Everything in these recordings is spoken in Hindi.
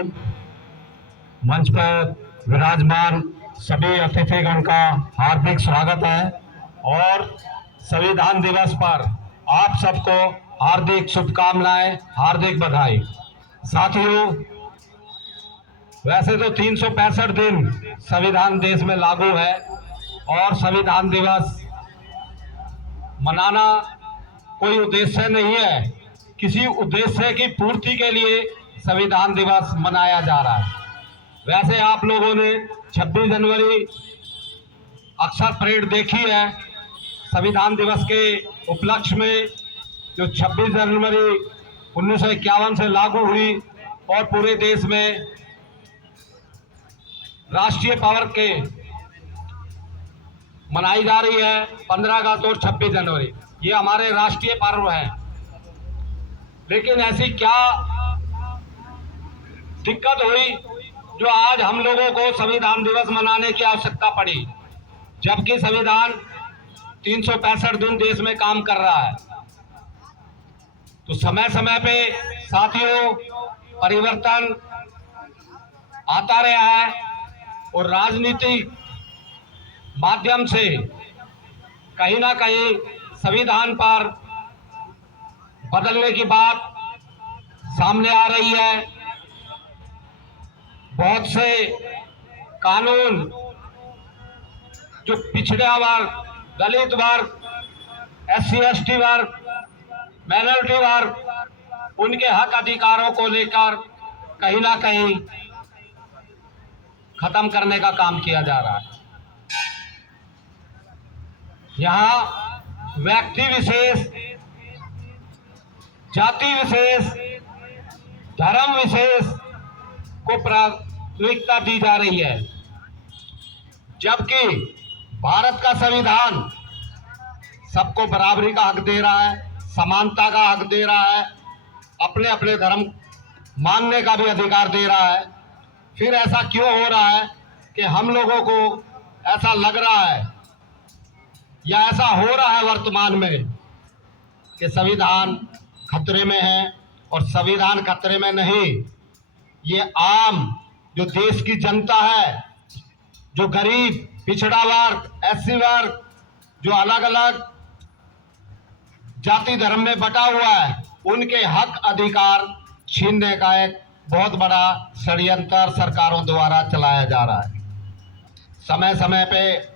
रहीम। मंच पर विराजमान सभी अतिथिगण का हार्दिक स्वागत है और संविधान दिवस पर आप सबको हार्दिक शुभकामनाएं, हार्दिक बधाई। साथियों, वैसे तो 365 दिन संविधान देश में लागू है और संविधान दिवस मनाना कोई उद्देश्य नहीं है, किसी उद्देश्य की पूर्ति के लिए संविधान दिवस मनाया जा रहा है। वैसे आप लोगों ने 26 जनवरी अक्सर परेड देखी है। संविधान दिवस के उपलक्ष्य में जो 26 जनवरी 1951 से लागू हुई और पूरे देश में राष्ट्रीय पावर के मनाई जा रही है। 15 अगस्त और 26 जनवरी ये हमारे राष्ट्रीय पर्व हैं। लेकिन ऐसी क्या दिक्कत हुई जो आज हम लोगों को संविधान दिवस मनाने की आवश्यकता पड़ी, जबकि संविधान 365 दिन देश में काम कर रहा है। तो समय समय पे साथियों परिवर्तन आता रहा है और राजनीतिक माध्यम से कहीं ना कहीं संविधान पर बदलने की बात सामने आ रही है। बहुत से कानून जो पिछड़ा वर्ग, दलित वर्ग, SC/ST वर्ग, माइनॉरिटी वर्ग, उनके हक अधिकारों को लेकर कहीं ना कहीं खत्म करने का काम किया जा रहा है। यहाँ व्यक्ति विशेष, जाति विशेष, धर्म विशेष को प्राथमिकता दी जा रही है, जबकि भारत का संविधान सबको बराबरी का हक दे रहा है, समानता का हक दे रहा है, अपने अपने धर्म मानने का भी अधिकार दे रहा है। फिर ऐसा क्यों हो रहा है कि हम लोगों को ऐसा लग रहा है या ऐसा हो रहा है वर्तमान में कि संविधान खतरे में है? और संविधान खतरे में नहीं, ये आम जो देश की जनता है, जो गरीब, पिछड़ा वर्ग, SC वर्ग, जो अलग अलग जाति धर्म में बटा हुआ है, उनके हक अधिकार छीनने का एक बहुत बड़ा षड्यंत्र सरकारों द्वारा चलाया जा रहा है। समय समय पे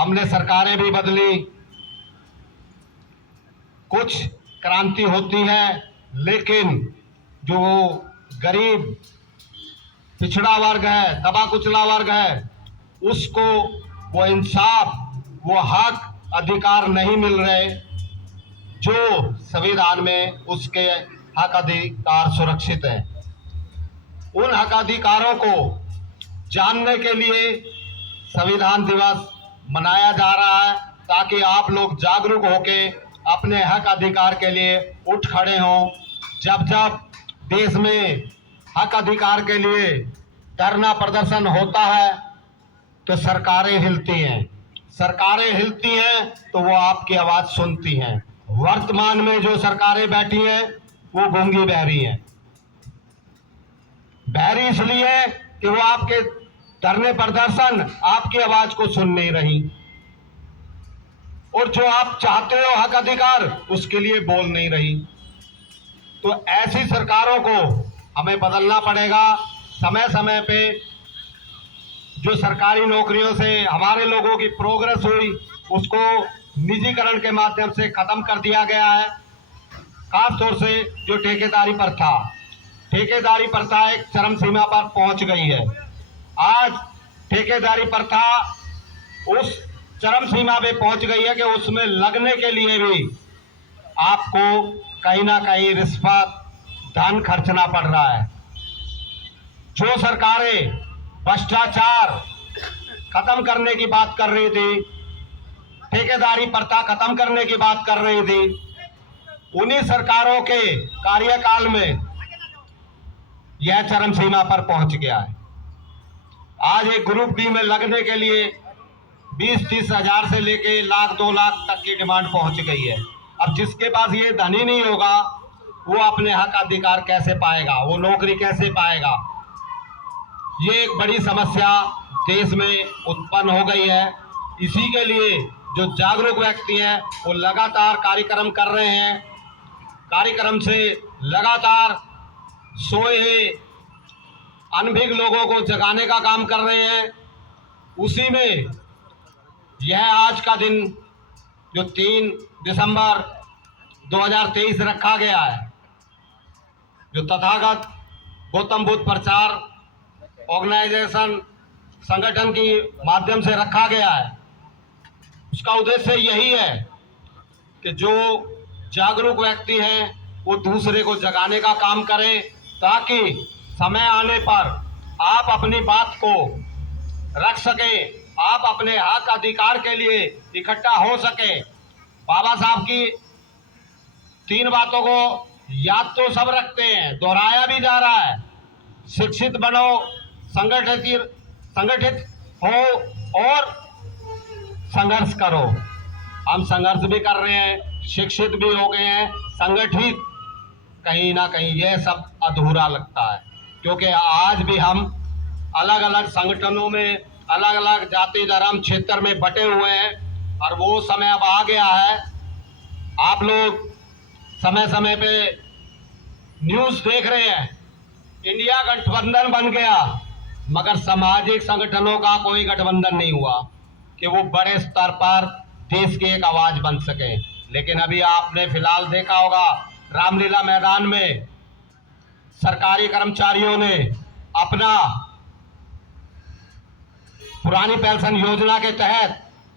हमने सरकारें भी बदली, कुछ क्रांति होती है, लेकिन जो गरीब पिछड़ा वर्ग है, दबा कुचला वर्ग है, उसको वो इंसाफ, वो हक अधिकार नहीं मिल रहे जो संविधान में उसके हक अधिकार सुरक्षित है। उन हक अधिकारों को जानने के लिए संविधान दिवस मनाया जा रहा है, ताकि आप लोग जागरूक होकर अपने हक अधिकार के लिए उठ खड़े हों। जब जब देश में हक अधिकार के लिए धरना प्रदर्शन होता है तो सरकारें हिलती हैं। सरकारें हिलती हैं तो वो आपकी आवाज़ सुनती हैं। वर्तमान में जो सरकारें बैठी हैं वो गूंगी बहरी हैं। बहरी इसलिए कि वो आपके धरने प्रदर्शन, आपकी आवाज़ को सुन नहीं रही, और जो आप चाहते हो हक अधिकार, उसके लिए बोल नहीं रही। तो ऐसी सरकारों को हमें बदलना पड़ेगा। समय समय पे जो सरकारी नौकरियों से हमारे लोगों की प्रोग्रेस हुई, उसको निजीकरण के माध्यम से खत्म कर दिया गया है। खासतौर से जो ठेकेदारी प्रथा एक चरम सीमा पर पहुंच गई है। आज ठेकेदारी प्रथा उस चरम सीमा पे पहुंच गई है कि उसमें लगने के लिए भी आपको कहीं ना कहीं रिश्वत, धन खर्चना पड़ रहा है। जो सरकारें भ्रष्टाचार खत्म करने की बात कर रही थी, ठेकेदारी प्रथा खत्म करने की बात कर रही थी, उन्हीं सरकारों के कार्यकाल में यह चरम सीमा पर पहुंच गया है। आज एक ग्रुप डी में लगने के लिए 20-30 हजार से लेके लाख 2 लाख तक की डिमांड पहुंच गई है। अब जिसके पास ये धन ही नहीं होगा, वो अपने हक अधिकार कैसे पाएगा, वो नौकरी कैसे पाएगा? ये एक बड़ी समस्या देश में उत्पन्न हो गई है। इसी के लिए जो जागरूक व्यक्ति हैं वो लगातार कार्यक्रम कर रहे हैं, कार्यक्रम से लगातार सोए हुए अनभिज्ञ लोगों को जगाने का काम कर रहे हैं। उसी में यह आज का दिन जो 3 दिसंबर 2023 रखा गया है, जो तथागत गौतम बुद्ध प्रचार ऑर्गेनाइजेशन संगठन के माध्यम से रखा गया है, उसका उद्देश्य यही है कि जो जागरूक व्यक्ति हैं वो दूसरे को जगाने का काम करें, ताकि समय आने पर आप अपनी बात को रख सकें, आप अपने हक अधिकार के लिए इकट्ठा हो सके। बाबा साहब की 3 बातों को याद तो सब रखते हैं, दोहराया भी जा रहा है। शिक्षित बनो, संगठित हो और संघर्ष करो। हम संघर्ष भी कर रहे हैं, शिक्षित भी हो गए हैं, संगठित कहीं ना कहीं यह सब अधूरा लगता है, क्योंकि आज भी हम अलग अलग संगठनों में, अलग अलग जाति धर्म क्षेत्र में बटे हुए हैं। और वो समय अब आ गया है। आप लोग समय समय पे न्यूज़ देख रहे हैं, इंडिया गठबंधन बन गया, मगर सामाजिक संगठनों का कोई गठबंधन नहीं हुआ कि वो बड़े स्तर पर देश की एक आवाज बन सके। लेकिन अभी आपने फिलहाल देखा होगा, रामलीला मैदान में सरकारी कर्मचारियों ने अपना पुरानी पेंशन योजना के तहत